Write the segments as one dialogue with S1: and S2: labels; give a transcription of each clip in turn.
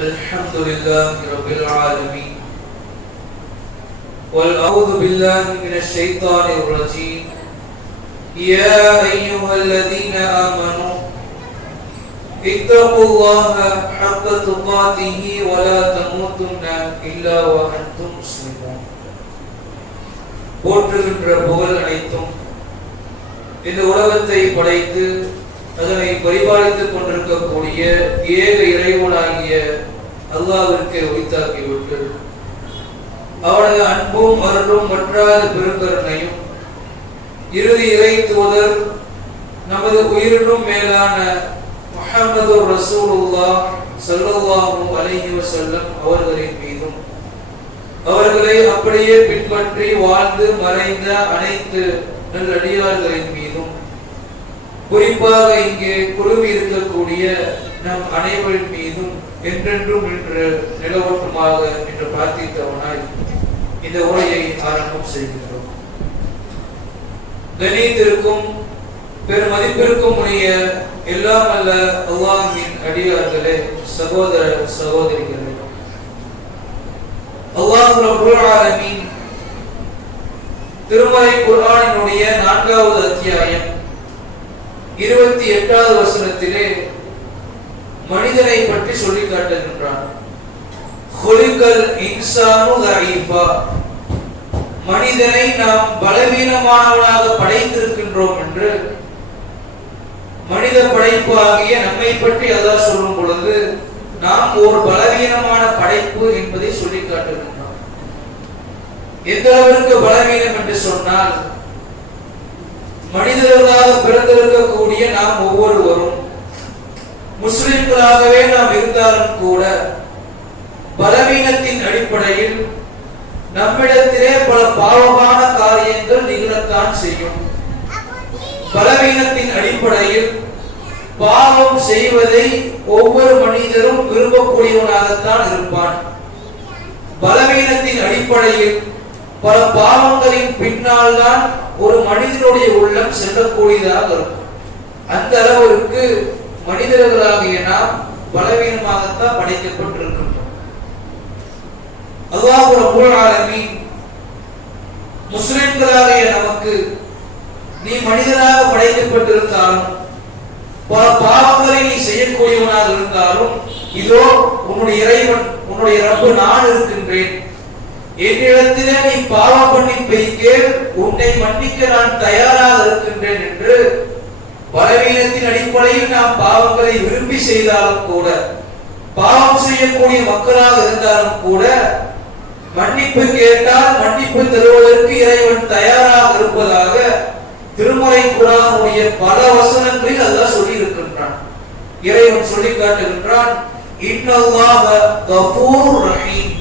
S1: الحمد لله رب العالمين والأعوذ بالله من الشيطان الرجيم يا أيها الذين آمنوا اتقوا الله حق تقاته ولا تموتن إلا وأنتم مسلمون போற்றுகின்ற புகழ் அனைத்தும் இந்த உலகத்தை படைத்து அதனை பரிபாலித்துக் கொண்டிருக்கக்கூடிய ஏக இறைவனாகிய அல்லாவிற்கு உரித்தாக்கிவிட்டு அவனது அன்பும் அருளும் வற்றாத பெருங்கருணையும் இறுதி இறை தூதர் நமது உயிரினும் மேலான முகமது ரசூலுல்லா ஸல்லல்லாஹு அலைஹி வசல்லம் அவர்களின் மீதும் அவர்களை அப்படியே பின்பற்றி வாழ்ந்து மறைந்த அனைத்து நல்லடியார்களின் மீதும் குறிப்பாக இங்கே குழுவி இருக்கக்கூடிய நம் அனைவரின் மீதும் என்றென்றும் இன்று நிலவட்டுமாக என்று பிரார்த்தித்தவனாய் இந்த உரையை ஆரம்பம் செய்கின்றோம். கணியத்திற்கும் பெருமதிப்பிற்கும் உடைய எல்லாம் அல்ல அல்லாஹின் அடியார்களே சகோதர சகோதரிகளே. அல்லாஹ் ரப்பல் திருமலை குர்ஆனினுடைய நான்காவது அத்தியாயம் இருபத்தி எட்டாவது வசனத்திலே மனிதனை பற்றி சொல்லி காட்டுகின்றான். மனிதனை நாம் பலவீனமானவனாக படைத்திருக்கின்றோம் என்று மனித படைப்பு ஆகிய நம்மை பற்றி அதான் சொல்லும் பொழுது நாம் ஒரு பலவீனமான படைப்பு என்பதை சொல்லி காட்டுகின்றோம் எந்த அளவிற்கு பலவீனம் என்று சொன்னால் மனிதர்களாக பிறந்திருக்கக்கூடிய நாம் ஒவ்வொருவரும் முஸ்லிம்களாகவே நாம் இருந்தாலும் கூட பலவீனத்தின் அடிப்படையில் நம்மிடத்திலே பல பாவமான காரியங்கள் நிகழத்தான் செய்யும். பலவீனத்தின் அடிப்படையில் பாவம் செய்வதை ஒவ்வொரு மனிதரும் விரும்பக்கூடியவனாகத்தான் இருப்பான். பலவீனத்தின் அடிப்படையில் பல பாவங்களின் பின்னால் தான் ஒரு மனிதனுடைய உள்ளம் செல்லக்கூடியதாக இருக்கும். அந்த அளவிற்கு மனிதர்களாகிய நாம் பலவீனமாகத்தான் படைக்கப்பட்டிருக்கின்றோம் அல்லாஹ் ரப்பல் ஆலமீன் முஸ்லிம்களாகிய நமக்கு நீ மனிதனாக படைக்கப்பட்டிருந்தாலும் பல பாவங்களை நீ செய்யக்கூடியவனாக இருந்தாலும் இதோ உன்னுடைய இறைவன் உன்னுடைய ரப்பு நான் இருக்கின்றேன். என்னிடத்திலே நீ பாவம் பண்ணி கேள் உன்னை மன்னிக்க நான் தயாராக இருக்கின்றேன் என்று பலவீனத்தின் அடிப்படையில் நாம் பாவங்களை விரும்பி செய்தாலும் கூட பாவம் செய்யக்கூடிய மக்களாக இருந்தாலும் கூட மன்னிப்பு கேட்டால் மன்னிப்பு தருவதற்கு இறைவன் தயாராக இருப்பதாக திருமுறை குரானுடைய பல வசனங்களில் அல்லாஹ் சொல்லி இருக்கின்றான் இறைவன் சொல்லி காட்டுகின்றான் இன்னல்லாஹ கஃபூர் ரஹீம்.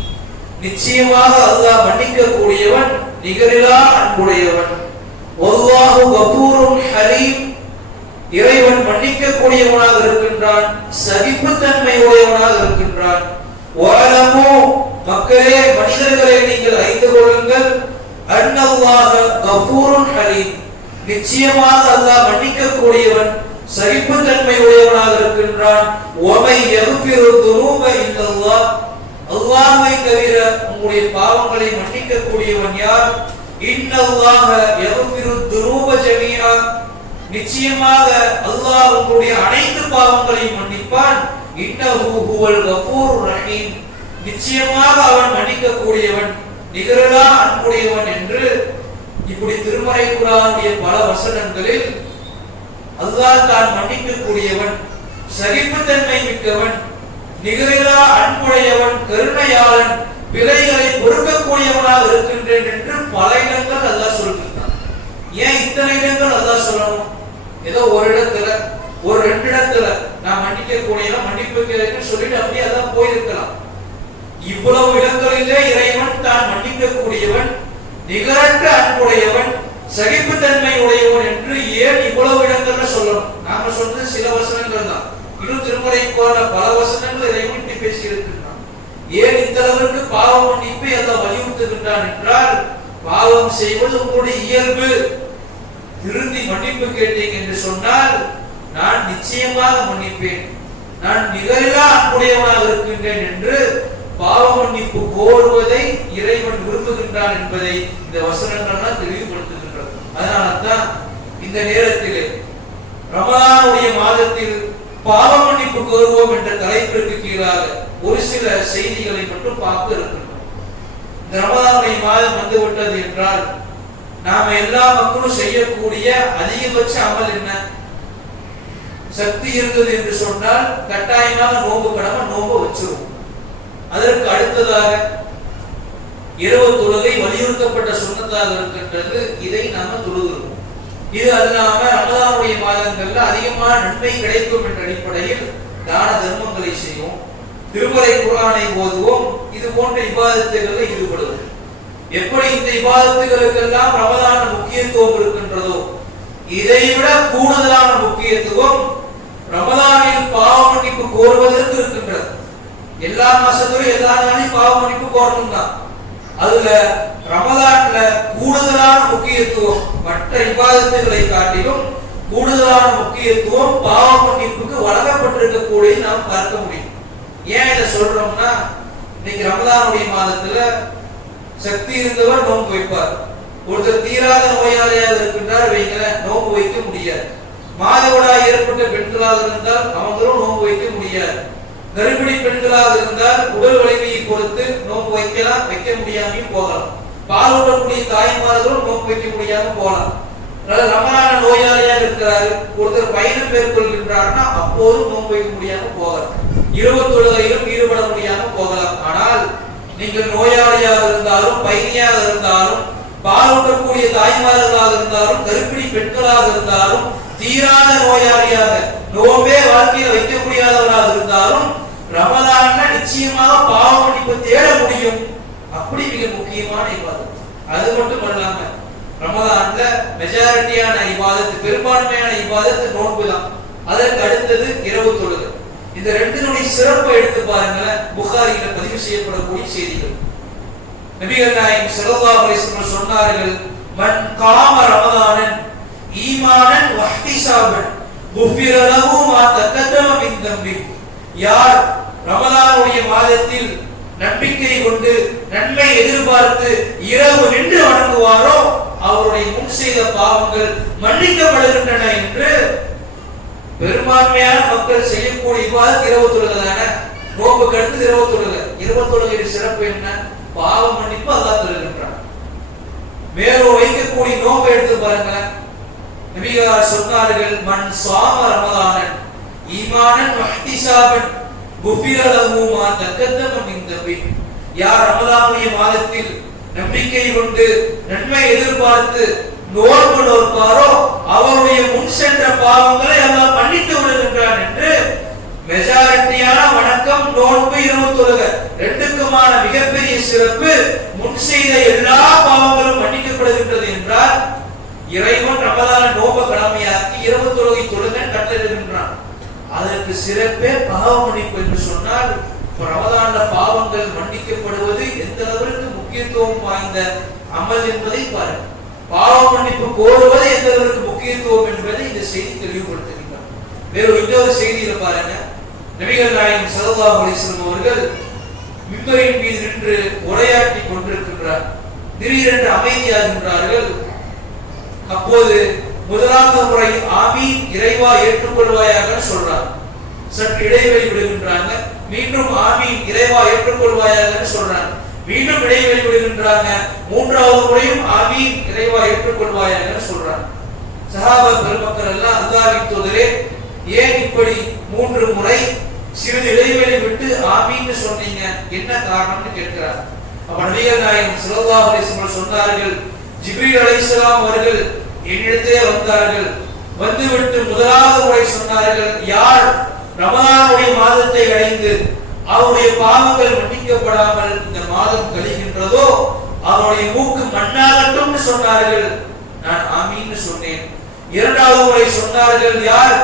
S1: நிச்சயமாக அல்லாஹ் மன்னிக்க கூடியவன் நிகரிலா அன்புடையவன். வல்லாஹு கஃபூரும் ஹலீம் இறைவன் மன்னிக்க கூடியவனாக இருக்கின்றான் சகிப்புத்தன்மை உடையவனாக இருக்கின்றான். வாழமோ மக்களே மனிதர்களை நீங்கள் அறிந்து கொள்ளுங்கள். அன்னல்லாஹ கபூரும் ஹலீம். நிச்சயமாக அல்லாஹ் மன்னிக்க கூடியவன் சகிப்புத்தன்மை உடையவனாக இருக்கின்றான். ஒமை யக்ஃபிரு துரூப இல்லல்லாஹ். அல்லாஹ்வை தவிர உங்களுடைய பாவங்களை மன்னிக்க கூடியவன் யார்? இன்னல்லாக யக்ஃபிரு துரூப ஜமீனா. நிச்சயமாக அல்லாஹ் உங்களுடைய அனைத்து பாவங்களையும் மன்னிப்பான். இன்னஹு ஹுவல் கஃபூர் ரஹீம். நிச்சயமாக அவன் மன்னிக்க கூடியவன் நிகரலா அன்புடையவன் என்று இப்படி திருமறை குரானுடைய பல வசனங்களில் அல்லாஹ் தான் மன்னிக்க கூடியவன் சகிப்புத்தன்மை மிக்கவன் நிகரிலா அன்புடையவன் கருணையாளன் பிழைகளை பொறுக்கக்கூடியவனாக இருக்கின்றேன் என்று பல இடங்கள் அல்லாஹ் சொல்கிறான் ஏன் இத்தனை இடங்கள் அல்லாஹ் சொல்லணும்? ஏதோ ஒரு இடத்துல ஒரு ரெண்டு இடத்துல நான் மன்னிக்க கூடியவன் மன்னிப்பு சொல்லிட்டு அப்படியே அதான் போயிருக்கலாம். இவ்வளவு இடங்களிலே இறைவன் தான் மன்னிக்க கூடியவன் நிகரற்ற அன்புடையவன் சகிப்புத்தன்மை உடையவன் என்று ஏன் இவ்வளவு இடங்கள்ல சொல்லணும்? நாம சொன்னது சில வசனங்கள் தான். இன்னும் திருமுறை போல பல வசனங்கள் இறைவன் இப்படி பேசியிருக்கின்றான் ஏன் இந்த அளவிற்கு பாவம் மன்னிப்பை அதை வலியுறுத்துகின்றான் என்றால் பாவம் செய்வது உங்களுடைய இயல்பு. திருந்தி மன்னிப்பு கேட்டேன் என்று சொன்னால் நான் நிச்சயமாக மன்னிப்பேன். நான் நிகரில்லா அன்புடையவனாக இருக்கின்றேன் என்று பாவ மன்னிப்பு கோருவதை இறைவன் விரும்புகின்றான் என்பதை இந்த வசனங்கள்லாம் தெளிவுபடுத்துகின்றது. அதனால்தான் இந்த நேரத்தில் ரமலானுடைய மாதத்தில் பாவ மன்னிப்பு கோருவோம் என்ற தலைப்பிற்கு கீழாக ஒரு சில செய்திகளை மட்டும் பார்க்க இருக்கின்றோம். இந்த ரமலானுடைய மாதம் வந்துவிட்டது என்றால் நாம எல்லா மக்களும் செய்யக்கூடிய அதிகபட்ச அமல் என்ன? சக்தி இருந்தது என்று சொன்னால் கட்டாயமாக நோம்பு கடமை நோம்ப வச்சிருவோம். அதற்கு அடுத்ததாக இரவு தொழுகை வலியுறுத்தப்பட்ட சுண்ணத்தாக இருக்கின்றது. இதை நாம தொழுகிறோம். இது அல்லாம ரமதானுடைய மாதங்கள்ல அதிகமான நன்மை கிடைக்கும் என்ற அடிப்படையில் தான தர்மங்களை செய்வோம். திருமலை குரானை ஓதுவோம். இது போன்ற இபாதத்துகளில் ஈடுபடுவோம். எப்படி இந்த விவாதத்துகளுக்கெல்லாம் ரமதான முக்கியத்துவம் இருக்கின்றதோ இதைவிட கூடுதலான முக்கியத்துவம் ரமதானில் பாவ மன்னிப்பு கோருவதற்கு இருக்கின்றது. எல்லா மாசத்திலும் எல்லா நாளையும் பாவ மன்னிப்பு கோரணும் தான் அதுல ரமதான்ல கூடுதலான முக்கியத்துவம் மற்ற விவாதத்துகளை காட்டிலும் கூடுதலான முக்கியத்துவம் பாவ மன்னிப்புக்கு வழங்கப்பட்டிருக்கக்கூடிய நாம் பார்க்க முடியும். ஏன் இதை சொல்றோம்னா இன்னைக்கு ரமதானுடைய மாதத்துல சக்தி இருந்தவர் நோன்பு வைப்பார். ஒருத்தர் தீராத நோயாளியாக இருக்கின்றார் வைங்களேன் நோன்பு வைக்க முடியாது. மாதவிடாய் ஏற்பட்ட பெண்களாக இருந்தால் அவங்களும் நோன்பு வைக்க முடியாது. கர்ப்பிணி பெண்களாக இருந்தால் உடல் வலிமையை பொறுத்து நோன்பு வைக்கலாம் வைக்க முடியாமையும் போகலாம். பாலூட்டக்கூடிய தாய்மார்களும் நோன்பு வைக்க முடியாம போகலாம். அதனால ரமலான நோயாளியாக இருக்கிறாரு ஒருத்தர் பயணம் மேற்கொள்கின்றார்னா அப்போதும் நோன்பு வைக்க முடியாம போகலாம். இரவு ஈடுபட முடியாம போகலாம். ஆனால் நீங்கள் நோயாளியாக இருந்தாலும் பயணியாக இருந்தாலும் பாலூட்டக்கூடிய தாய்மார்களாக இருந்தாலும் கருப்பிணி பெண்களாக இருந்தாலும் தீராத நோயாளியாக நோம்பே வாழ்க்கையில் வைக்க முடியாதவராக இருந்தாலும் ரமலான்ல நிச்சயமாக பாவ மன்னிப்பு தேட முடியும். அப்படி மிக முக்கியமான இவாதம் அது மட்டும் இல்லாம ரமலான்ல மெஜாரிட்டியான இவாதத்து பெரும்பான்மையான இவாதத்து நோன்பு தான் அதற்கு அடுத்தது இரவு தொழுது இந்த ரெண்டினுடைய சிறப்பை எடுத்து பாருங்களேன் புகாரியில பதிவு செய்யப்படக்கூடிய செய்திகள். நபிகள் நாயகம் ஸல்லல்லாஹு சொன்னார்கள் மன் காம ரமதானன் ஈமானன் வஹ்திசாபன் குஃபிரலஹு மா தக்கதம மின் தம்பி. யார் ரமதானுடைய மாதத்தில் நம்பிக்கை கொண்டு நன்மை எதிர்பார்த்து இரவு நின்று வணங்குவாரோ அவருடைய முன் செய்த பாவங்கள் மன்னிக்கப்படுகின்றன என்று பெரும்பான்மையான மக்கள் செய்யக்கூடிய இவ்வாறு இரவு தொழுகை தானே நோம்பு கடுத்து இரவு தொழுகை இரவு தொழுகையின் சிறப்பு என்ன? பாவ மன்னிப்பு அல்லா தருகின்றான். மேலும் வைக்கக்கூடிய நோம்பை எடுத்து பாருங்களேன். நபிகளார் சொன்னார்கள் மன் சுவாம ரமதானன் ஈமானன் மஹ்திசாபன் குஃபிர தக்கத்தமன் இந்த பின் யார் ரமதானுடைய மாதத்தில் நம்பிக்கை கொண்டு நன்மை எதிர்பார்த்து நோன்பு நோற்பாரோ அவருடைய முன் சென்ற பாவங்களை அல்லாஹ் மன்னித்து விடுகின்றான் என்று மெஜாரிட்டியான வணக்கம் நோன்பு இரவு தொழுக ரெண்டுக்குமான மிகப்பெரிய சிறப்பு முன் செய்த எல்லா பாவங்களும் மன்னிக்கப்படுகின்றது என்றால் இறைவன் ரமதான நோப கடமையாக்கி இரவு தொழுகை தொழுக கட்டளிடுகின்றான். அதற்கு சிறப்பே பாவ மன்னிப்பு என்று சொன்னால் ரமதான பாவங்கள் மன்னிக்கப்படுவது எந்த அளவிற்கு முக்கியத்துவம் வாய்ந்த அமல் என்பதை பாருங்கள். பாவ மன்னிப்பு கோருவது எந்த அளவுக்கு முக்கியத்துவம் என்பதை இந்த செய்தி தெளிவுபடுத்துகின்றார் வேறு இன்னொரு செய்தியில பாருங்க. நபிகள் நாயகம் ஸல்லல்லாஹு அலிஸ்லம் அவர்கள் மிம்பரின் மீது நின்று உரையாற்றி கொண்டிருக்கின்றார். திடீரென்று அமைதியாகின்றார்கள். அப்போது முதலாவது முறை ஆமீன் இறைவா ஏற்றுக்கொள்வாயாக சொல்றார். சற்று இடைவெளி விடுகின்றாங்க. மீண்டும் ஆமீன் இறைவா ஏற்றுக்கொள்வாயாக சொல்றாங்க. மீண்டும் இடைவெளி விடுகின்றாங்க மூன்றாவது முறையும் ஆமீன் இறைவா ஏற்றுக்கொள்வாயாக சொல்றாங்க சஹாபா பெருமக்கள் எல்லாம் அல்லாஹ்வின் தூதரே ஏன் இப்படி மூன்று முறை சிறிது இடைவெளி விட்டு ஆமின்னு சொன்னீங்க? என்ன காரணம்னு கேட்கிறார். அப்ப நபிகள் நாயகம் ஸல்லல்லாஹு அலைஹி சொன்னார்கள் ஜிப்ரீல் அலைஹிஸ்ஸலாம் அவர்கள் என்னிடத்தே வந்தார்கள். வந்துவிட்டு முதலாவது முறை சொன்னார்கள் யார் ரமதானுடைய மாதத்தை அடைந்து அவருடைய பாவங்கள் மன்னிக்கப்படாமல் இந்த மாதம் கழிகின்றதோ அவருடைய மூக்கு மண்ணாகட்டும் சொன்னார்கள். நான் ஆமீன்னு சொன்னேன். இரண்டாவது முறை சொன்னார்கள் யார்?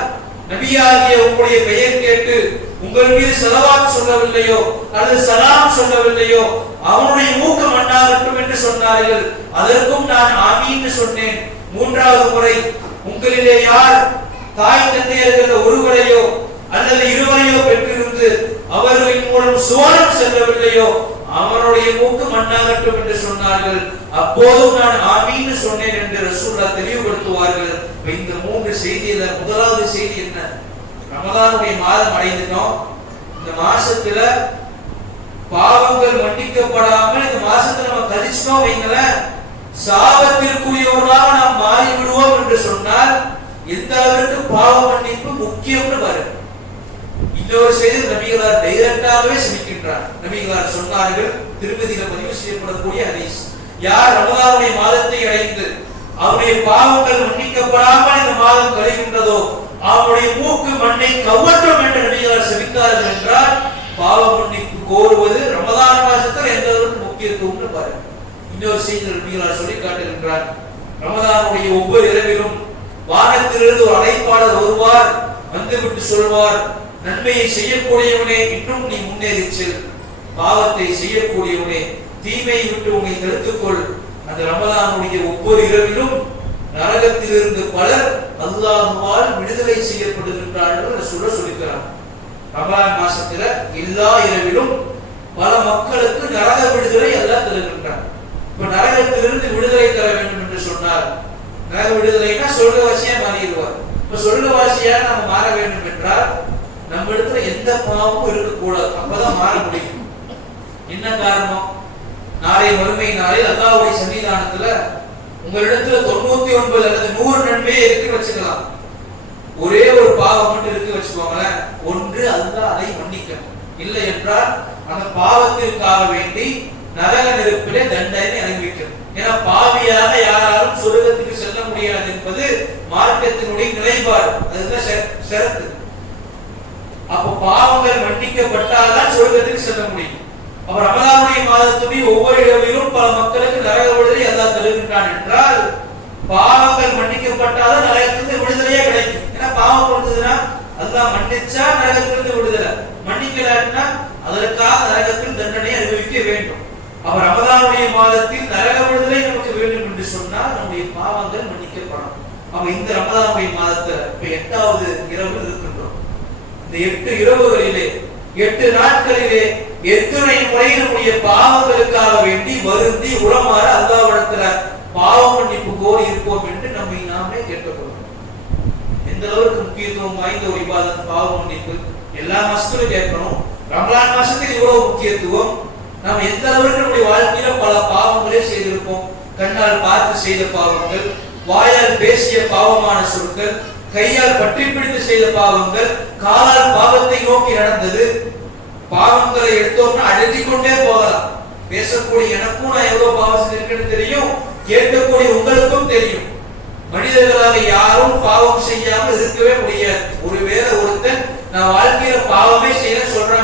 S1: நபியாகிய உங்களுடைய பெயர் கேட்டு உங்கள் மீது செலவாத் சொல்லவில்லையோ அல்லது சலாம் சொல்லவில்லையோ அவனுடைய மூக்கு மண்ணாகட்டும் என்று சொன்னார்கள். அதற்கும் நான் ஆமீன்னு சொன்னேன். மூன்றாவது முறை உங்களிலே யார்? தாய் தந்தையர்கள் ஒருவரையோ அல்லது இருவரையோ பெற்றிருந்து அவர்களின் மூலம் சுவனம் செல்லவில்லையோ? அவனுடைய மூக்கு மண்ணாகட்டும் என்று சொன்னார்கள். அப்போதும் நான் ஆமீன்னு சொன்னேன் என்று ரசூல்லா தெளிவுபடுத்துவார்கள். இந்த மூன்று செய்தியில முதலாவது செய்தி என்ன? ரமதானுடைய மாதம் அடைந்துட்டோம். இந்த மாசத்துல பாவங்கள் மன்னிக்கப்படாமல் இந்த மாசத்துல நம்ம கழிச்சோம் வைங்களேன். சாபத்திற்குரியவர்களாக நாம் மாறி விடுவோம் என்று சொன்னால் எந்த அளவிற்கு பாவ மன்னிப்பு முக்கியம்னு இன்னொரு செய்தி நபிகளார் டைரக்டாகவே சிரிக்கின்றார் நபிகளார் சொன்னார்கள் திருப்பதியில பதிவு செய்யப்படக்கூடிய ஹதீஸ். யார் ரமலானுடைய மாதத்தை அடைந்து அவருடைய பாவங்கள் மன்னிக்கப்படாமல் இந்த மாதம் கழிகின்றதோ அவருடைய மூக்கு மண்ணை கவற்றும் என்று நபிகளார் செவித்தார்கள் என்றால் பாவ மன்னிப்பு கோருவது ரமலான் மாதத்தில் எந்த அளவுக்கு முக்கியத்துவம்னு பாருங்க. இன்னொரு செய்தி நபிகளார் சொல்லி காட்டுகின்றார் ரமதானுடைய ஒவ்வொரு இரவிலும் வானத்திலிருந்து ஒரு அழைப்பாளர் வருவார் வந்துவிட்டு சொல்வார் நன்மையை செய்யக்கூடியவனே இன்னும் நீ முன்னேறிச்சு. பாவத்தை செய்யக்கூடியவனே தீமையை விட்டு உன்னை தடுத்துக்கொள். அந்த ரமதானுடைய ஒவ்வொரு இரவிலும் நரகத்திலிருந்து பலர் அல்லாஹுவால் விடுதலை செய்யப்படுகின்றார்கள் சொல்ல சொல்லிக்கிறார் ரமலான் மாசத்துல எல்லா இரவிலும் பல மக்களுக்கு நரக விடுதலை அல்லாஹ் தருகின்றார் இப்ப நரகத்திலிருந்து விடுதலை தர வேண்டும் என்று சொன்னார் நரக விடுதலைனா சொல்கவாசியா மாறிடுவார். இப்ப சொல்கவாசியா நாம மாற வேண்டும் என்றால் நம்ம இடத்துல எந்த பாவமும் இருக்கக்கூடாது. அப்பதான் மாற முடியும். என்ன காரணம்? நாளை மறுமை நாளில் அல்லாவுடைய சன்னிதானத்துல உங்களிடத்துல தொண்ணூத்தி ஒன்பது அல்லது நூறு நன்மையே இருக்கு வச்சுக்கலாம். ஒரே ஒரு பாவம் மட்டும் இருக்கு வச்சுக்கோங்களேன். ஒன்று அல்லா அதை மன்னிக்கணும். இல்லை என்றால் அந்த பாவத்திற்காக வேண்டி நரக நெருப்பிலே தண்டனை அனுபவிக்கணும். ஏன்னா பாவியாக யாராலும் சொர்க்கத்துக்கு செல்ல முடியாது என்பது மார்க்கத்தினுடைய நிலைப்பாடு. அதுதான் சிறப்பு அப்ப பாவங்கள் மன்னிக்கப்பட்டால்தான் சொர்க்கத்துக்கு செல்ல முடியும். அப்ப ரமதானுடைய மாதத்துடைய ஒவ்வொரு இடங்களிலும் பல மக்களுக்கு நரக விடுதலை அல்லாஹ் தருகின்றான் என்றால் பாவங்கள் மன்னிக்கப்பட்டால்தான் நரகத்திலிருந்து விடுதலையே கிடைக்கும். ஏன்னா பாவம் கொடுத்ததுன்னா அல்லாஹ் மன்னிச்சா நரகத்திலிருந்து விடுதலை. மன்னிக்கலாட்டினா அதற்காக நரகத்தில் தண்டனை அனுபவிக்க வேண்டும். அவர் ரமதானுடைய மாதத்தில் நரக விடுதலை நமக்கு வேண்டும் என்று சொன்னால் நம்முடைய பாவங்கள் மன்னிக்கப்படும். அப்ப இந்த ரமதானுடைய மாதத்துல இப்ப எட்டாவது இரவு இருக்கின்றோம் இந்த எட்டு இரவுகளிலே எட்டு நாட்களிலே எத்தனை முறை நம்முடைய பாவங்களுக்காக வேண்டி வருந்தி உளமாற அல்லாவிடத்துல பாவ மன்னிப்பு கோரி இருப்போம் என்று நம்மை நாமே கேட்டுக்கொள்வோம் எந்த அளவுக்கு முக்கியத்துவம் வாய்ந்த ஒரு விவாதம் பாவ மன்னிப்பு எல்லா மாசத்திலும் கேட்கணும் ரமலான் மாசத்துக்கு இவ்வளவு முக்கியத்துவம். நாம் எந்த அளவுக்கு நம்முடைய வாழ்க்கையில பல பாவங்களே செய்திருப்போம். கண்ணால் பார்த்து செய்த பாவங்கள் வாயால் பேசிய பாவமான சொற்கள் கையால் பற்றி பிடித்து செய்த பாவங்கள் காலால் பாவத்தை நோக்கி நடந்தது. பாவங்களை எடுத்தோம்னா அழுத்தி கொண்டே போகலாம். பேசக்கூடிய எனக்கும் நான் எவ்வளவு பாவம் செஞ்சிருக்கேன்னு தெரியும் கேட்கக்கூடிய உங்களுக்கும் தெரியும். மனிதர்களாக யாரும் பாவம் செய்யாமல் இருக்கவே முடியாது. ஒருவேளை ஒருத்தன் நான் வாழ்க்கையில பாவமே செய்யல சொல்றான்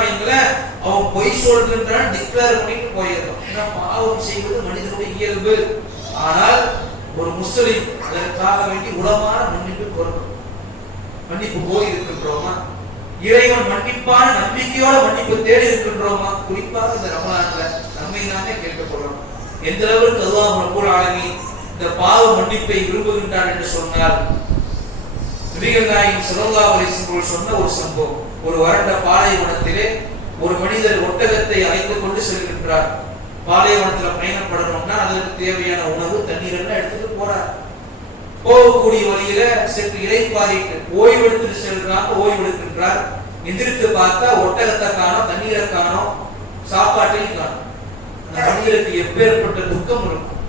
S1: அவன் பொய் சொல்கின்றான் டிக்ளேர் பண்ணிட்டு போயிடலாம் ஏன்னா பாவம் செய்வது மனிதனுடைய இயல்பு. ஆனால் ஒரு முஸ்லிம் அதற்காக வேண்டி உளமான மன்னிப்பு கோரணும். மன்னிப்பு போய் இருக்கின்றோமா இறைவன் மன்னிப்பான நம்பிக்கையோட மன்னிப்பு தேடி இருக்கின்றோமா குறிப்பாக இந்த ரமலான்ல நம்மை நாமே கேட்கப்படுறோம் எந்த அளவுக்கு அல்லாஹ் ரப்பல் ஆலமீன் இந்த பாவ மன்னிப்பை விரும்புகின்றார் என்று சொன்னால் நபிகள் நாயகம் ஸல்லல்லாஹு சொன்ன ஒரு சம்பவம். ஒரு வறண்ட பாலைவனத்திலே ஒரு மனிதர் ஒட்டகத்தை அழைத்து கொண்டு செல்கின்றார். பாலைவனத்துல பயணப்படணும்னா அதற்கு தேவையான உணவு தண்ணீர் எல்லாம் எடுத்துட்டு போறார். போகக்கூடிய வழியில சென்று இறைப்பாரிட்டு ஓய்வெடுத்து எடுத்துட்டு செல்றாங்க ஓய்வு பார்த்தா ஒட்டகத்தை காணும் தண்ணீரை காணும் சாப்பாட்டையும் காணும். அந்த மனிதருக்கு எப்பேற்பட்ட துக்கம் இருக்கும்.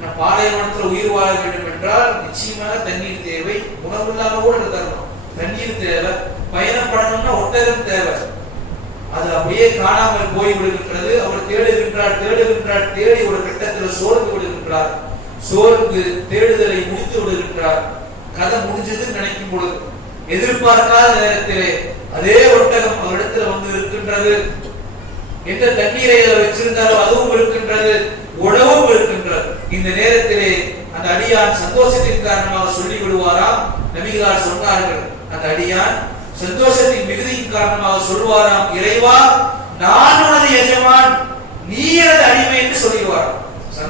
S1: நான் பாலைவனத்துல உயிர் வாழ வேண்டும் என்றால் நிச்சயமாக தண்ணீர் தேவை. உணவு இல்லாம கூட தரணும். தண்ணீர் தேவை. பயணப்படணும்னா ஒட்டகம் தேவை. அது அப்படியே காணாமல் போய் விடுகின்றது அவர் தேடுகின்றார் தேடுகின்றார் தேடி ஒரு கட்டத்தில் சோர்ந்து விடுகின்றார். சோர்ந்து தேடுதலை முடித்து விடுகின்றார். கதை முடிஞ்சதுன்னு நினைக்கும் பொழுது எதிர்பார்க்காத நேரத்திலே அதே ஒட்டகம் அவரிடத்துல வந்து இருக்கின்றது. எந்த தண்ணீரை அதில் வச்சிருந்தாரோ அதுவும் இருக்கின்றது உணவும் இருக்கின்றது. இந்த நேரத்திலே அந்த அடியான் சந்தோஷத்தின் காரணமாக சொல்லி விடுவாராம் நபிகளார் சொன்னார்கள் அந்த அடியான் சந்தோஷத்தின் மிகுதியின் காரணமாக சொல்வாராம் இறைவா நான் உனது எஜமான் நீ எனது அடிமை என்று சொல்லிடுவாராம்.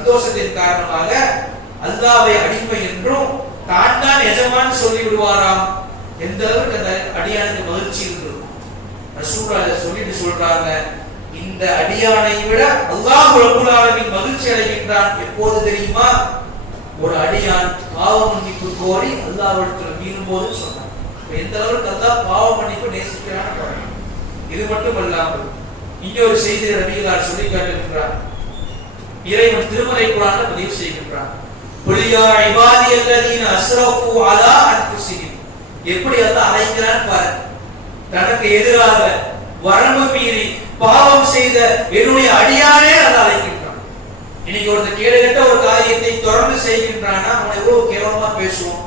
S1: சந்தோஷத்தின் காரணமாக அல்லாவை அடிமை என்றும் தான் தான் எஜமான் சொல்லி விடுவாராம் எந்த அளவுக்கு அந்த அடியானுக்கு மகிழ்ச்சி இருந்திருக்கும். ரசூலா சொல்லிட்டு சொல்றாங்க இந்த அடியானை விட அல்லாஹ் ரப்புல் மகிழ்ச்சி அடைகின்றான். எப்போது தெரியுமா? ஒரு அடியான் பாவ மன்னிப்பு கோரி அல்லாஹ்விடத்தில் மீறும் போது சொன்னான். எந்த அளவுக்கு அல்லாஹ் பாவ மன்னிப்பு நேசிக்கிறான் இது மட்டும் அல்லாமல் இங்க ஒரு செய்தி ரவிகளார் சொல்லி காட்டுகின்றார் இறைவன் திருமலை குரான பதிவு செய்கின்றான். புலியா இபாதி அல்லதீன அஸ்ரஃபு அலா அன்ஃபுஸிஹிம் எப்படி அல்லாஹ் அழைக்கிறான் பாரு. தனக்கு எதிராக வரம்பு மீறி பாவம் செய்த என்னுடைய அடியானே அல்லாஹ் அழைக்கின்றான். இன்னைக்கு ஒருத்தர் கேடுகட்ட ஒரு காரியத்தை தொடர்ந்து செய்கின்றான்னா அவனை எவ்வளவு கேவலமா பேசுவோம்.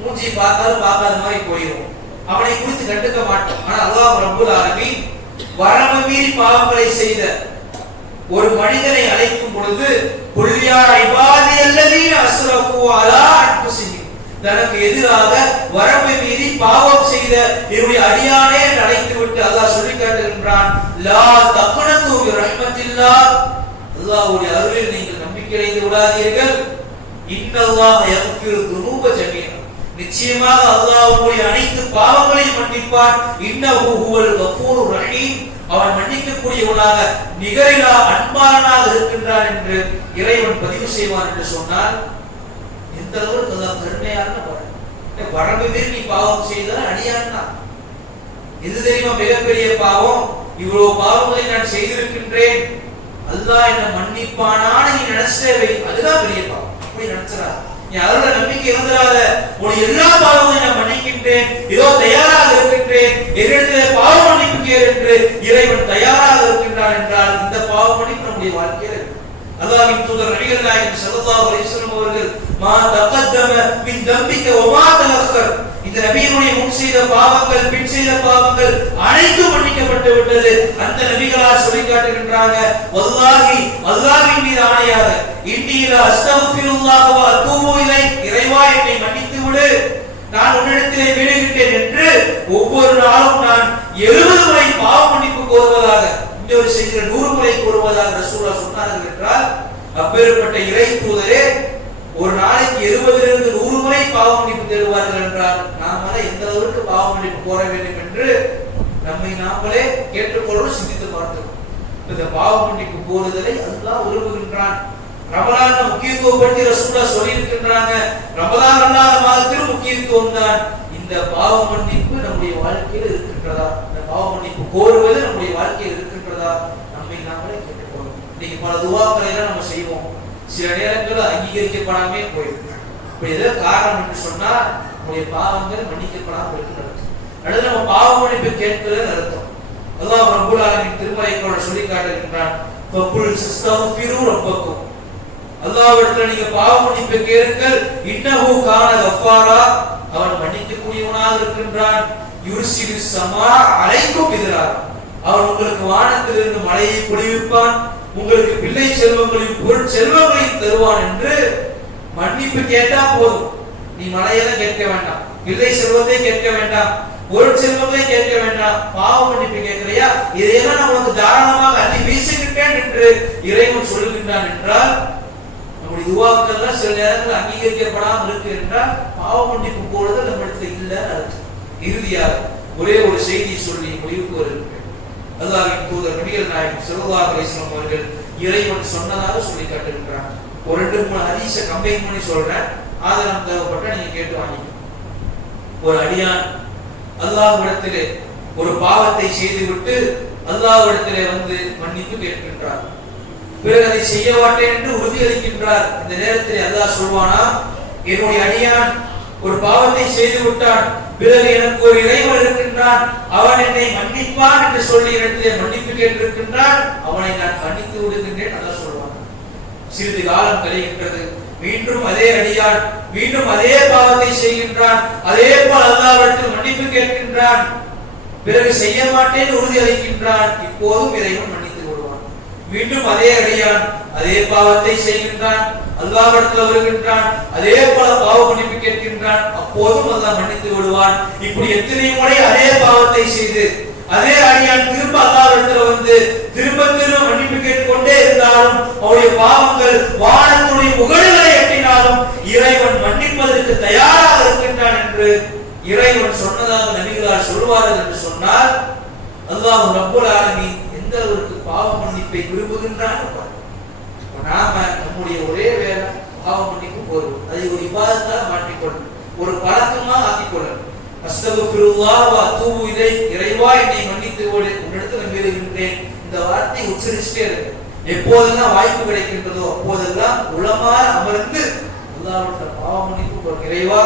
S1: மூஞ்சி பார்த்தாலும் பார்க்காத மாதிரி போயிடும் அவனை குறித்து கண்டுக்க மாட்டோம். ஆனா அல்லாஹ் ரபுல் ஆலமீன் வரம்பு மீறி பாவங்களை செய்த ஒரு மனிதனை அழைக்கும் பொழுது புல்லியா ஐபாதி அல்லது அஸ்ரஃபு அன்பு செய்யும் தனக்கு எதிராக வரம்பை மீறி பாவம் செய்த என்னுடைய அடியானே என்று அழைத்து விட்டு அல்லாஹ் சொல்லி காட்டுகின்றான் லா தக்னது ஒரு ரஹ்மத்தில்லா அல்லாஹ்வுடைய அருளில் நீங்கள் நம்பிக்கை அடைந்து விடாதீர்கள். இன்னல்லாஹ் யக்ஃபிரு துனூப ஜமீஆ நிச்சயமாக அல்லாஹ் உங்களுடைய அனைத்து பாவங்களையும் மன்னிப்பார். இன்னஹு ஹுவல் கஃபூருர் ரஹீம். அவன் மன்னிக்கக்கூடியவனாக நிகரிலா அன்பாளனாக இருக்கின்றான் என்று இறைவன் பதிவு செய்வான் என்று சொன்னால் எந்த அளவுக்கு அதான் கருமையான பாருங்க வரம்பு மீறி நீ பாவம் செய்தால் அடியான் தான். எது தெரியுமா மிகப்பெரிய பாவம்? இவ்வளவு பாவங்களை நான் செய்திருக்கின்றேன். அல்லாஹ் என்ன மன்னிப்பானான்னு நீ நினைச்சேவை அதுதான் பெரிய பாவம். அப்படி நினைச்சிடாது. நீ அதோட நம்பிக்கை இருந்துடாத உன் எல்லா பாவமும் நான் மன்னிக்கின்றேன். ஏதோ தயாராக இருக்கின்றேன். என்னிடத்திலே பாவ மன்னிப்பு கேள் என்று இறைவன் தயாராக இருக்கின்றான் என்றால் இந்த பாவ மன்னிப்பு நம்முடைய வாழ்க்கையில் அல்லாஹ்வின் தூதர் நபிகள் நாயகம் ஸல்லல்லாஹு அலைஹி வஸல்லம் அவர்கள் மா தகத்தம மின் தம்பிக்க வமா தலக்கர் இந்த நபியினுடைய முன் செய்த பாவங்கள் பின் செய்த பாவங்கள் அனைத்தும் மன்னிக்கப்பட்டு விட்டது. அந்த நபிகளால் சொல்லி காட்டுகின்றாங்க வல்லாஹி அல்லாஹ்வின் மீது ஆணையாக இன்னில அஸ்தக்ஃபிருல்லாஹ் வ அத்தூபு இலை இறைவா என்னை மன்னித்து விடு. நான் உன்னிடத்திலே விழுகின்றேன் என்று ஒவ்வொரு நாளும் நான் எழுபது முறை பாவ மன்னிப்பு கோருவதாக இன்னொரு ஒரு நூறு முறை கோருவதாக ரசூலா சொன்னார்கள் என்றால் அப்பேற்பட்ட இறை தூதரே ஒரு நாளைக்கு எழுபதிலிருந்து நூறு முறை பாவ மன்னிப்பு தருவார்கள் என்றால் நாம எந்த அளவுக்கு பாவ மன்னிப்பு கோர வேண்டும் என்று நம்மை நாமளே கேட்டுக்கொள்ள சிந்தித்து பார்த்தோம் இந்த பாவ மன்னிப்பு கோருதலை அல்லாஹ் விரும்புகின்றான். ரமலான முக்கியத்துவப்படுத்தி ரசூலா சொல்லி இருக்கின்றாங்க ரமலான் அல்லாத மாதத்திலும் முக்கியத்துவம் தான். இந்த பாவ மன்னிப்பு நம்முடைய வாழ்க்கையில் இருக்கின்றதா? இந்த பாவ மன்னிப்பு கோருவது நம்முடைய வாழ்க்கையில் இருக்கின்றதா? நம்மை நாமளே கேட்டுக்கொள்ளும். இன்னைக்கு பல துவாக்களை நம்ம செய்வோம். சில நேரங்களில் அங்கீகரிக்கப்படாமே போயிருக்கு இப்ப எதோ காரணம் என்று சொன்னா நம்முடைய பாவங்கள் மன்னிக்கப்படாமல் இருக்கிறது அடுத்து நம்ம பாவ மன்னிப்பு கேட்கிறது அர்த்தம் அல்லாஹ் ரப்பல் ஆலமீன் திருமறைக்குள்ள சொல்லி காட்டுகின்றான் ஃபகுல் தஸ்தக்ஃபிரு ரப்பக்கும். அல்லாஹ்விடத்தில் நீங்க பாவ மன்னிப்பு கேளுங்கள் இன்னஹு கான கஃபாரா அவன் மன்னிக்கக்கூடியவனாக இருக்கின்றான். யுர்சிலு சமா அழைக்கும் எதிராக. அவன் உங்களுக்கு வானத்திலிருந்து மழையை பொழிவிப்பான் உங்களுக்கு பிள்ளை செல்வங்களையும் பொருள் செல்வங்களையும் தருவான் என்று மன்னிப்பு கேட்டா போதும். நீ மலையெல்லாம் கேட்க வேண்டாம். பிள்ளை செல்வத்தை கேட்க வேண்டாம். பொருள் செல்வத்தை கேட்க வேண்டாம். பாவ மன்னிப்பு கேட்கலையா இதையெல்லாம் நான் உனக்கு தாராளமாக அள்ளி வீசுகின்றேன் என்று இறைவன் சொல்கின்றான் என்றால் நம்முடைய துவாக்கள்லாம் சில நேரத்தில் அங்கீகரிக்கப்படாமல் இருக்கு என்றால் பாவ மன்னிப்பு போடுறது நம்ம இல்லை அர்த்தம். இறுதியாக ஒரே ஒரு செய்தியை சொல்லி முடிவுக்கு வருகிறேன். அல்லாவின் தூதர் நபிகள் நாயகம் ஸல்லல்லாஹு அலைஹி அவர்கள் இறைவன் சொன்னதாக சொல்லி காட்டுகிறாங்க ஒரு ரெண்டு மூணு அதிச கம்பைன் பண்ணி சொல்றேன். ஆதாரம் தேவைப்பட்ட நீங்க கேட்டு வாங்கிக்கணும் ஒரு அடியான் அல்லாஹ்விடத்திலே ஒரு பாவத்தை செய்துவிட்டு அல்லாஹ்விடத்திலே வந்து மன்னிப்பு கேட்கின்றார். பிறகு அதை செய்ய மாட்டேன் என்று உறுதியளிக்கின்றார் இந்த நேரத்தில் அல்லாஹ் சொல்வானா என்னுடைய அடியான் ஒரு பாவத்தை செய்து விட்டான் பிறகு எனக்கு ஒரு இறைவன் இருக்கின்றான். அவன் என்னை மன்னிப்பான் என்று சொல்லி இடத்திலே மன்னிப்பு கேட்டிருக்கின்றான். அவனை நான் மன்னித்து விடுகின்றேன் அதான் சொல்வான் சிறிது காலம் கழிகின்றது. மீண்டும் அதே அடியான் மீண்டும் அதே பாவத்தை செய்கின்றான். அதே போல் அல்லாவிடத்தில் மன்னிப்பு கேட்கின்றான். பிறகு செய்ய மாட்டேன் உறுதி அளிக்கின்றான். இப்போதும் இறைவன் மீண்டும் அதே அடியான் அதே பாவத்தை செய்கின்றான் அல்லாவிடத்தில் வருகின்றான் அதே போல பாவ மன்னிப்பு கேட்கின்றான் அப்போதும் அல்லாஹ் மன்னித்து விடுவான். இப்படி எத்தனை முறை அதே பாவத்தை செய்து அதே அடியான் திரும்ப அல்லாவிடத்தில் வந்து திரும்ப திரும்ப மன்னிப்பு கேட்டுக்கொண்டே இருந்தாலும் அவருடைய பாவங்கள் வானத்துடைய புகழ்களை எட்டினாலும் இறைவன் மன்னிப்பதற்கு தயாராக இருக்கின்றான் என்று இறைவன் சொன்னதாக நபிகளார் சொல்வார்கள் என்று சொன்னால் அல்லாஹ் ரப்புல் ஆலமி எந்த ஒரு பாவ மன்னிப்பை விரும்புகின்றான் பாரு. நாம நம்முடைய ஒரே வேலை பாவ மன்னிப்பு போதும். அதை ஒரு விவாதத்தாக மாற்றிக்கொள்ளணும். ஒரு பழக்கமாக ஆக்கிக்கொள்ளணும் அஸ்தகுஃபிருல்லாஹ் வ அத்தூபு இலை. இறைவா என்னை மன்னித்து விடு உன்னிடத்தில் மீறுகின்றேன் இந்த வார்த்தை உச்சரிச்சுட்டே இருக்கு. எப்போதெல்லாம் வாய்ப்பு கிடைக்கின்றதோ அப்போதெல்லாம் உளமாற அமர்ந்து அல்லாஹ்விட்ட பாவ மன்னிப்பு கோரு. இறைவா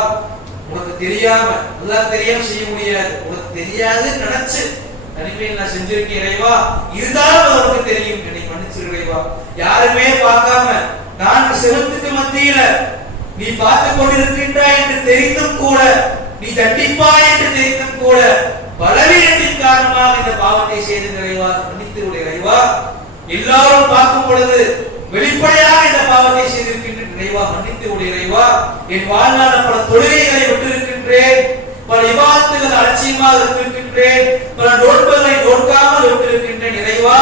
S1: உனக்கு தெரியாம அல்லாஹ் தெரியாம செய்ய முடியாது. உனக்கு தெரியாது நினைச்சு தனிமையில் நான் செஞ்சிருக்கேன் இறைவா இருந்தாலும் அவருக்கு தெரியும் என்னை மன்னிச்சு இறைவா. யாருமே பார்க்காம நான் செவத்துக்கு மத்தியில நீ பார்த்து கொண்டிருக்கின்றாய் என்று தெரிந்தும் கூட நீ தண்டிப்பாய் என்று தெரிந்தும் கூட பலவீனத்தின் காரணமாக இந்த பாவத்தை செய்து நிறைவா மன்னித்து இறைவா. எல்லாரும் பார்க்கும் பொழுது வெளிப்படையாக இந்த பாவத்தை செய்திருக்கின்ற நிறைவா மன்னித்து உடைய இறைவா. என் வாழ்நாள் பல தொழுகைகளை விட்டிருக்கின்றேன். பல விவாதத்துகள் அலட்சியமாக இருக்கின்றேன். பல நோட்புகளை நோக்காமல் விட்டிருக்கின்றேன் இறைவா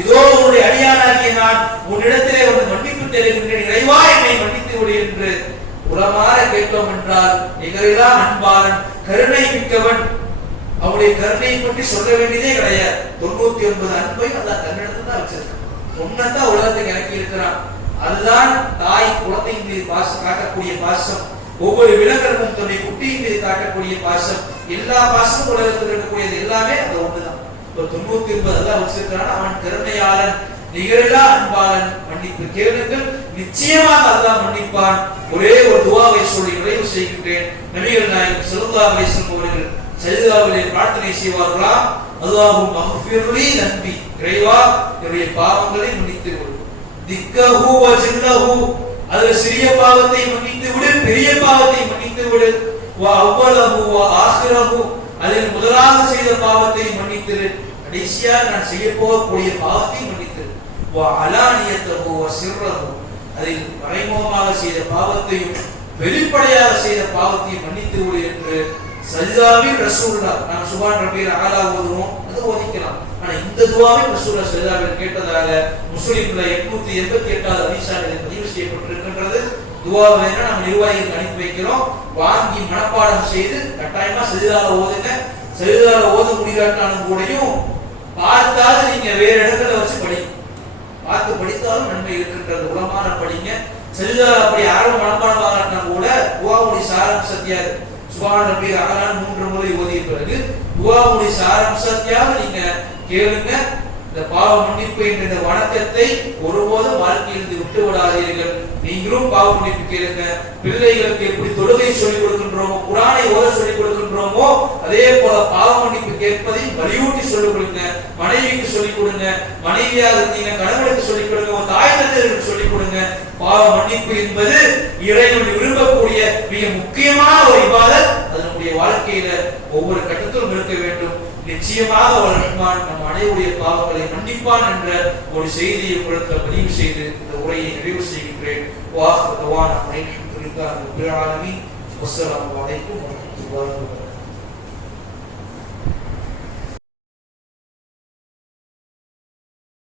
S1: இதோ உன்னுடைய அடியானாகிய நான் உன்னிடத்திலே வந்து மன்னிப்பு தெரிகின்றேன் இறைவா என்னை மன்னித்து விடு என்று உளமாற கேட்டோம் என்றால் நிகரிலா அன்பாளன் கருணை மிக்கவன். அவனுடைய கருணையை பற்றி சொல்ல வேண்டியதே கிடையாது. தொண்ணூத்தி ஒன்பது அன்பை அல்லாஹ் தன்னிடத்துல தான் வச்சிருக்கான். ஒன்னதான் உலகத்துக்கு இறக்கி இருக்கிறான். அதுதான் தாய் குழந்தையின் மீது பாசம் காட்டக்கூடிய பாசம். ஒவ்வொரு விலங்கரும் தன்னுடைய குட்டியின் மீது காட்டக்கூடிய பாசம். எல்லா பாசமும் உலகத்தில் இருக்கக்கூடியது எல்லாமே அது ஒண்ணுதான். இப்போ தொண்ணூத்தி ஒன்பது எல்லாம் வச்சிருக்கிறான் அவன் திறமையாளன் நிகரில்லா அன்பாளன் மன்னிப்பு கேளுங்கள். நிச்சயமாக அல்லாஹ் மன்னிப்பான். ஒரே ஒரு துவாவை சொல்லி நிறைவு செய்கின்றேன். நபிகள் நாயகம் ஸல்லல்லாஹு அலைஹி அவர்கள் சஜிதாவிலே பிரார்த்தனை செய்வார்களா? அல்லாஹும் மஃபிர்லி நம்பி இறைவா என்னுடைய பாவங்களை மன்னித்து விடு. திக்கஹு வ ஜில்லஹு அதுல சிறிய பாவத்தை மன்னித்து விடு பெரிய பாவத்தை மன்னித்து விடு. அதில் முதலாக செய்த பாவத்தை மன்னித்திரு. கடைசியா நான் செய்ய போகக்கூடிய பாவத்தை மன்னித்திரு. அலானியத்தகோ சிறகோ அதில் மறைமுகமாக செய்த பாவத்தையும் வெளிப்படையாக செய்த பாவத்தையும் மன்னித்து விடு என்று சரிதாவில் ரசூல்லா நான் சுபான் ரபீர் ஆலா ஓதுவோம் அது ஓதிக்கலாம். ஆனா இந்த துவாவை ரசூல்லா சரிதாவில் கேட்டதாக முஸ்லீம்ல எட்நூத்தி எண்பத்தி எட்டாவது அதிசாரில் பதிவு செய்யப்பட்டிருக்கின்றது. துவா வேணும் நம்ம நிர்வாகிகள் அனுப்பி வைக்கிறோம். வாங்கி மனப்பாடம் செய்து கட்டாயமா சஜிதாவை ஓதுங்க. சஜிதாவை ஓத முடியாட்டாலும் கூடயும் பார்த்தாது நீங்க வேற இடத்துல வச்சு படிங்க. பார்த்து படித்தாலும் நன்மை இருக்கின்றது. உலமான படிங்க. செல்லுதால் அப்படி ஆரம்ப மனப்பாடம் வாங்கினா கூட துவாவுடைய சாராம்சத்தியாக சுபான ரபி அகலான் மூன்று முறை ஓதிய பிறகு துவாவுடைய சாராம்சத்தியாக நீங்க கேளுங்க. இந்த பாவ மன்னிப்பு என்ற இந்த வணக்கத்தை ஒருபோதும் வாழ்க்கையிலிருந்து விட்டு விடாதீர்கள் நீங்களும் பாவ மன்னிப்பு கேளுங்க. பிள்ளைகளுக்கு எப்படி தொழுகை சொல்லிக் கொடுக்கின்றோமோ குரானை ஓத சொல்லிக் கொடுக்கின்றோமோ அதே போல பாவ மன்னிப்பு கேட்பதை வலியூட்டி சொல்லிக் கொடுங்க. மனைவிக்கு சொல்லிக் கொடுங்க. மனைவியாக இருந்தீங்க கணவனுக்கு சொல்லிக் கொடுங்க உங்க தாய் தந்தையருக்கு சொல்லிக் கொடுங்க. பாவ மன்னிப்பு என்பது இறைவன் விரும்பக்கூடிய மிக முக்கியமான ஒரு இபாதத். அதனுடைய வாழ்க்கையில ஒவ்வொரு கட்ட நிச்சயமாக அவள் ரஹ்மான் நம் அனைவருடைய பாவங்களை மன்னிப்பான் என்ற ஒரு செய்தியை உங்களுக்கு பதிவு செய்து இந்த உரையை நிறைவு செய்கின்றேன். வாஹ் பகவான் அனைத்து குறித்த அந்த பிராணமி வஸ்ஸலாமு அலைக்கும் வரஹ்மத்துல்லாஹி வபரகாத்துஹு.